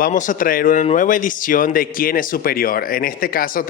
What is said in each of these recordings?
vamos a traer una nueva edición de ¿Quién es superior? En este caso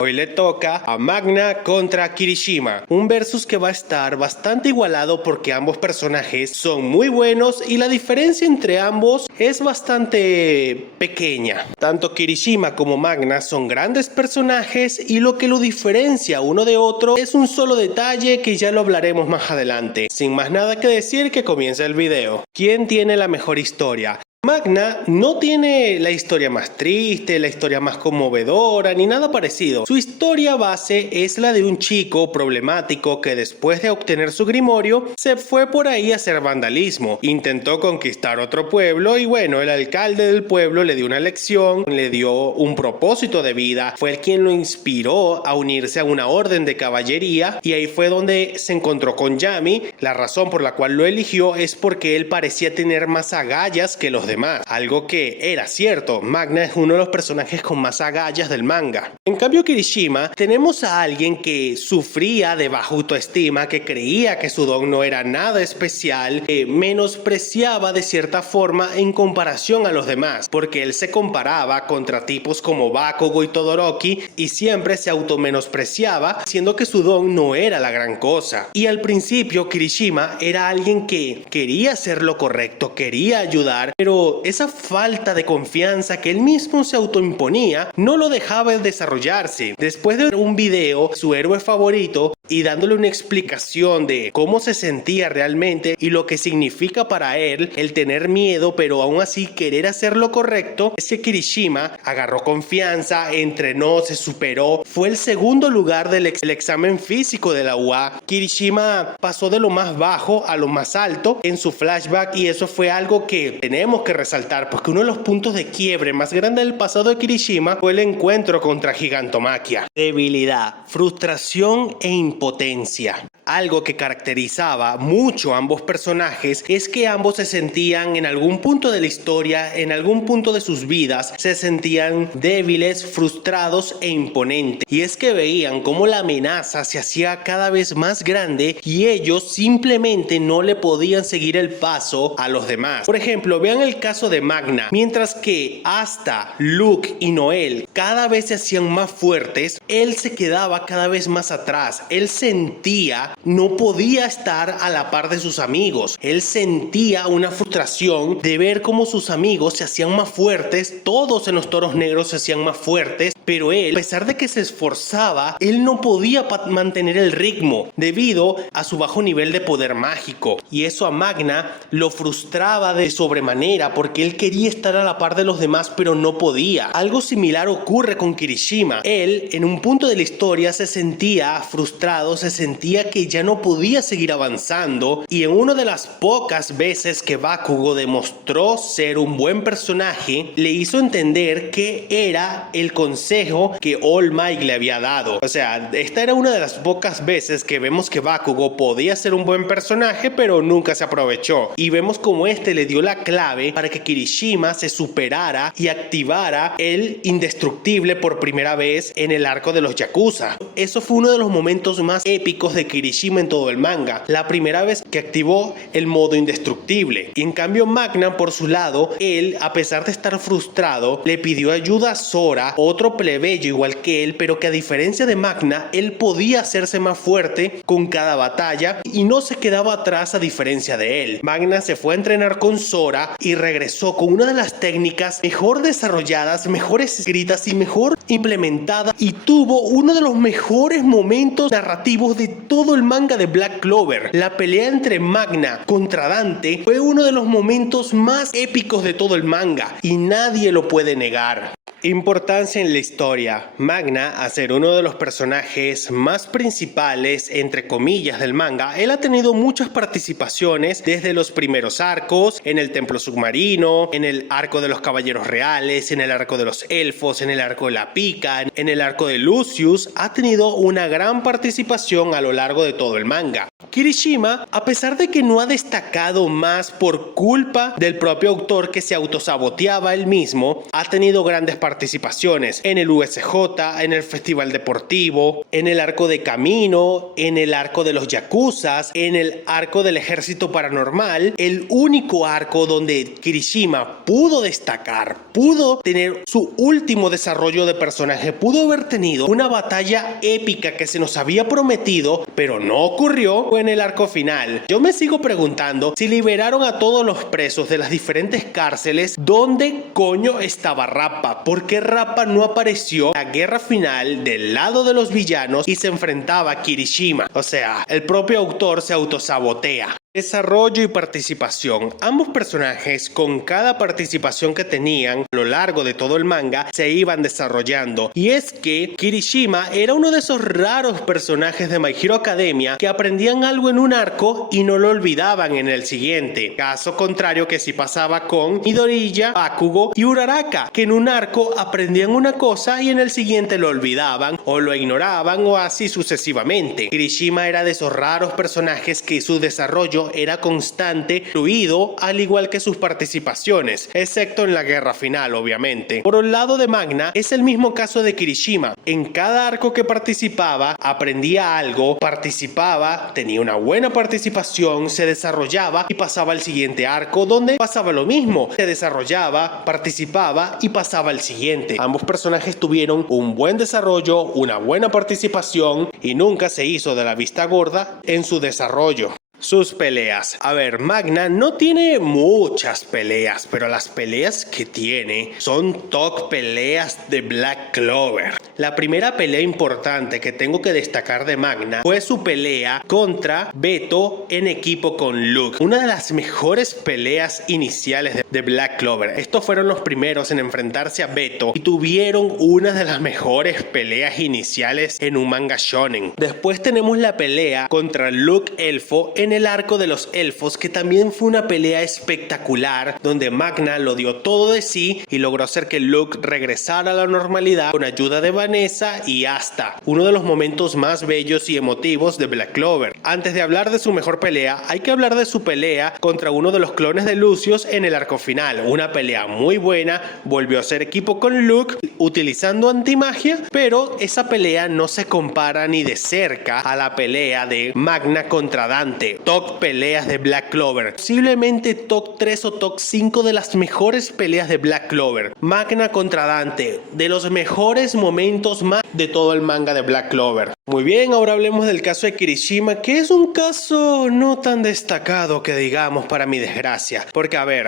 hoy le toca a Magna contra Kirishima, un versus que va a estar bastante igualado porque ambos personajes son muy buenos y la diferencia entre ambos es bastante pequeña. Tanto Kirishima como Magna son grandes personajes y lo que lo diferencia uno de otro es un solo detalle que ya lo hablaremos más adelante. Sin más nada que decir, que comience el video. ¿Quién tiene la mejor historia? Magna no tiene la historia más triste, la historia más conmovedora, ni nada parecido. Su historia base es la de un chico problemático que después de obtener su grimorio, se fue por ahí a hacer vandalismo. Intentó conquistar otro pueblo y bueno, el alcalde del pueblo le dio una lección, le dio un propósito de vida, fue el quien lo inspiró a unirse a una orden de caballería y ahí fue donde se encontró con Yami. La razón por la cual lo eligió es porque él parecía tener más agallas que los demás, algo que era cierto. Magna es uno de los personajes con más agallas del manga. En cambio, Kirishima, tenemos a alguien que sufría de baja autoestima, que creía que su don no era nada especial, que menospreciaba de cierta forma en comparación a los demás, porque él se comparaba contra tipos como Bakugo y Todoroki y siempre se automenospreciaba, siendo que su don no era la gran cosa. Y al principio Kirishima era alguien que quería hacer lo correcto, quería ayudar, pero esa falta de confianza que él mismo se autoimponía no lo dejaba desarrollarse. Después de ver un video, su héroe favorito, y dándole una explicación de cómo se sentía realmente y lo que significa para él el tener miedo pero aún así querer hacer lo correcto, es que Kirishima agarró confianza, entrenó, se superó, fue el segundo lugar del examen físico de la UA. Kirishima pasó de lo más bajo a lo más alto en su flashback y eso fue algo que tenemos que resaltar, porque uno de los puntos de quiebre más grandes del pasado de Kirishima fue el encuentro contra Gigantomachia. Debilidad, frustración e impotencia. Algo que caracterizaba mucho a ambos personajes es que ambos se sentían en algún punto de la historia, en algún punto de sus vidas, se sentían débiles, frustrados e imponentes. Y es que veían cómo la amenaza se hacía cada vez más grande y ellos simplemente no le podían seguir el paso a los demás. Por ejemplo, vean el caso de Magna. Mientras que Asta, Luke y Noel cada vez se hacían más fuertes, él se quedaba cada vez más atrás. Él sentía no podía estar a la par de sus amigos. Él sentía una frustración de ver cómo sus amigos se hacían más fuertes, todos en los toros negros se hacían más fuertes, pero él, a pesar de que se esforzaba, él no podía mantener el ritmo debido a su bajo nivel de poder mágico. Y eso a Magna lo frustraba de sobremanera porque él quería estar a la par de los demás, pero no podía. Algo similar ocurre con Kirishima. Él, en un punto de la historia, se sentía frustrado, se sentía que ya no podía seguir avanzando y en una de las pocas veces que Bakugo demostró ser un buen personaje, le hizo entender que era el consejo que All Might le había dado. O sea, esta era una de las pocas veces que vemos que Bakugo podía ser un buen personaje pero nunca se aprovechó y vemos como este le dio la clave para que Kirishima se superara y activara el indestructible por primera vez en el arco de los Yakuza. Eso fue uno de los momentos más épicos de Kirishima en todo el manga, la primera vez que activó el modo indestructible. Y en cambio Magna, por su lado, él, a pesar de estar frustrado, le pidió ayuda a Sora, otro plebeyo igual que él, pero que a diferencia de Magna, él podía hacerse más fuerte con cada batalla y no se quedaba atrás a diferencia de él. Magna se fue a entrenar con Sora y regresó con una de las técnicas mejor desarrolladas, mejores escritas y mejor implementada, y tuvo uno de los mejores momentos narrativos de todo el manga de Black Clover. La pelea entre Magna contra Dante fue uno de los momentos más épicos de todo el manga y nadie lo puede negar. Importancia en la historia. Magna, a ser uno de los personajes más principales, entre comillas, del manga, él ha tenido muchas participaciones desde los primeros arcos, en el Templo Submarino, en el arco de los Caballeros Reales, en el arco de los Elfos, en el arco de la Pica, en el arco de Lucius. Ha tenido una gran participación a lo largo de todo el manga. Kirishima, a pesar de que no ha destacado más por culpa del propio autor que se autosaboteaba él mismo, ha tenido grandes participaciones participaciones en el USJ, en el Festival Deportivo, en el arco de Camino, en el arco de los Yakuzas, en el arco del Ejército Paranormal. El único arco donde Kirishima pudo destacar, pudo tener su último desarrollo de personaje, pudo haber tenido una batalla épica que se nos había prometido, pero no ocurrió en el arco final. Yo me sigo preguntando si liberaron a todos los presos de las diferentes cárceles, ¿dónde coño estaba Rappa? ¿Por qué Rappa no apareció en la guerra final del lado de los villanos y se enfrentaba a Kirishima? O sea, el propio autor se autosabotea. Desarrollo y participación. Ambos personajes, con cada participación que tenían a lo largo de todo el manga, se iban desarrollando. Y es que Kirishima era uno de esos raros personajes de My Hero Academia que aprendían algo en un arco y no lo olvidaban en el siguiente. Caso contrario que sí pasaba con Midoriya, Bakugo y Uraraka, que en un arco aprendían una cosa y en el siguiente lo olvidaban o lo ignoraban o así sucesivamente. Kirishima era de esos raros personajes que su desarrollo era constante, fluido, al igual que sus participaciones, excepto en la guerra final, obviamente. Por el lado de Magna, es el mismo caso de Kirishima. En cada arco que participaba, aprendía algo, participaba, tenía una buena participación, se desarrollaba y pasaba al siguiente arco, donde pasaba lo mismo, se desarrollaba, participaba y pasaba al siguiente. Ambos personajes tuvieron un buen desarrollo, una buena participación y nunca se hizo de la vista gorda en su desarrollo. Sus peleas. A ver, Magna no tiene muchas peleas, pero las peleas que tiene son top peleas de Black Clover. La primera pelea importante que tengo que destacar de Magna fue su pelea contra Beto en equipo con Luke. Una de las mejores peleas iniciales de Black Clover. Estos fueron los primeros en enfrentarse a Beto y tuvieron una de las mejores peleas iniciales en un manga shonen. Después tenemos la pelea contra Luke Elfo en el arco de los elfos, que también fue una pelea espectacular donde Magna lo dio todo de sí y logró hacer que Luke regresara a la normalidad con ayuda de Vanessa y Asta, uno de los momentos más bellos y emotivos de Black Clover. Antes de hablar de su mejor pelea, hay que hablar de su pelea contra uno de los clones de Lucius en el arco final, una pelea muy buena. Volvió a hacer equipo con Luke utilizando antimagia, pero esa pelea no se compara ni de cerca a la pelea de Magna contra Dante. Top peleas de Black Clover, posiblemente top 3 o top 5 de las mejores peleas de Black Clover. Magna contra Dante, de los mejores momentos más de todo el manga de Black Clover. Muy bien, ahora hablemos del caso de Kirishima, que es un caso no tan destacado que digamos, para mi desgracia. Porque a ver,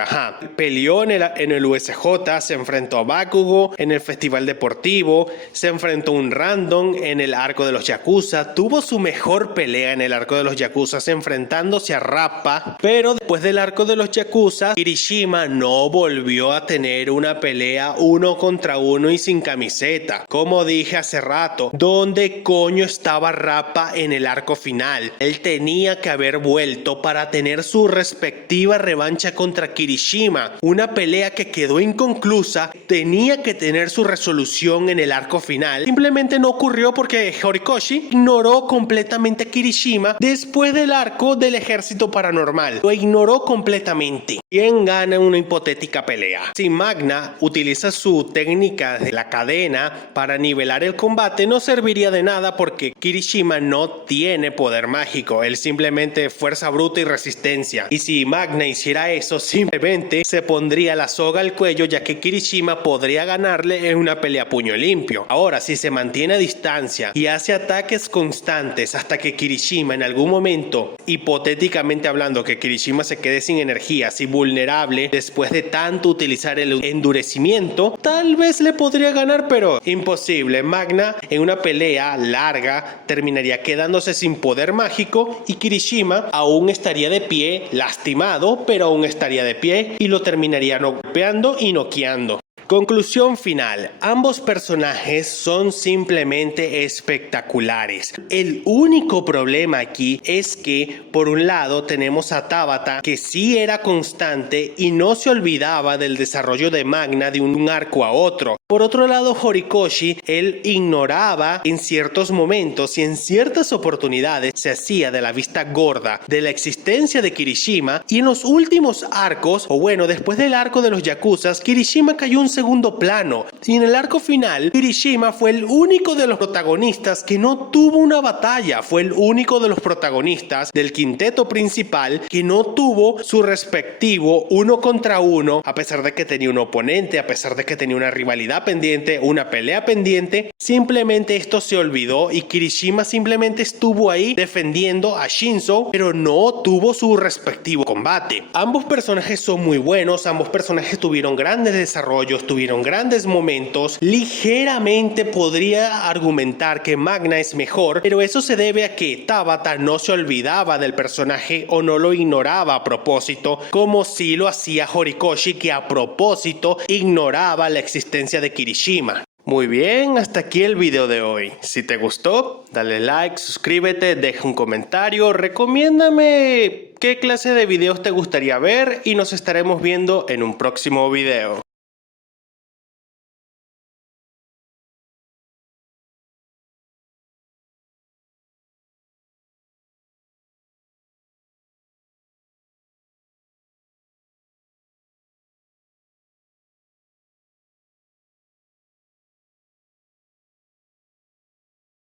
peleó en el USJ, se enfrentó a Bakugo en el Festival Deportivo, se enfrentó a un random en el arco de los Yakuza, tuvo su mejor pelea en el arco de los Yakuza enfrentándose a Rappa, pero después del arco de los Yakuza, Kirishima no volvió a tener una pelea 1 contra 1 y sin camiseta. Como dije hace rato, ¿dónde coño estaba Rappa en el arco final? Él tenía que haber vuelto para tener su respectiva revancha contra Kirishima. Una pelea que quedó inconclusa, tenía que tener su resolución en el arco final. Simplemente no ocurrió porque Horikoshi ignoró completamente a Kirishima después del arco del Ejército Paranormal. Lo ignoró completamente. ¿Quién gana una hipotética pelea? Si Magna utiliza su técnica de la cadena para nivelar el combate, no serviría de nada porque Kirishima no tiene poder mágico. Él simplemente fuerza bruta y resistencia. Y si Magna hiciera eso, simplemente se pondría la soga al cuello, ya que Kirishima podría ganarle en una pelea a puño limpio. Ahora, si se mantiene a distancia y hace ataques constantes hasta que Kirishima en algún momento, hipotéticamente hablando, que Kirishima se quede sin energías y vulnerable después de tanto utilizar el endurecimiento, tal vez le podría ganar, pero imposible. Magna en una pelea larga terminaría quedándose sin poder mágico y Kirishima aún estaría de pie, lastimado, pero aún estaría de pie y lo terminaría golpeando y noqueando. Conclusión final. Ambos personajes son simplemente espectaculares. El único problema aquí es que, por un lado, tenemos a Tabata, que sí era constante y no se olvidaba del desarrollo de Magna de un arco a otro. Por otro lado, Horikoshi, él ignoraba en ciertos momentos y en ciertas oportunidades, se hacía de la vista gorda de la existencia de Kirishima, y en los últimos arcos, o bueno, después del arco de los Yakuzas, Kirishima cayó en un segundo plano, y en el arco final, Kirishima fue el único de los protagonistas que no tuvo una batalla, fue el único de los protagonistas del quinteto principal que no tuvo su respectivo uno contra uno, a pesar de que tenía un oponente, a pesar de que tenía una rivalidad pendiente, una pelea pendiente. Simplemente esto se olvidó y Kirishima simplemente estuvo ahí defendiendo a Shinzo, pero no tuvo su respectivo combate. Ambos personajes son muy buenos, ambos personajes tuvieron grandes desarrollos, tuvieron grandes momentos. Ligeramente podría argumentar que Magna es mejor, pero eso se debe a que Tabata no se olvidaba del personaje o no lo ignoraba a propósito, como si lo hacía Horikoshi, que a propósito ignoraba la existencia de Kirishima. Muy bien, hasta aquí el video de hoy. Si te gustó, dale like, suscríbete, deja un comentario, recomiéndame qué clase de videos te gustaría ver y nos estaremos viendo en un próximo video.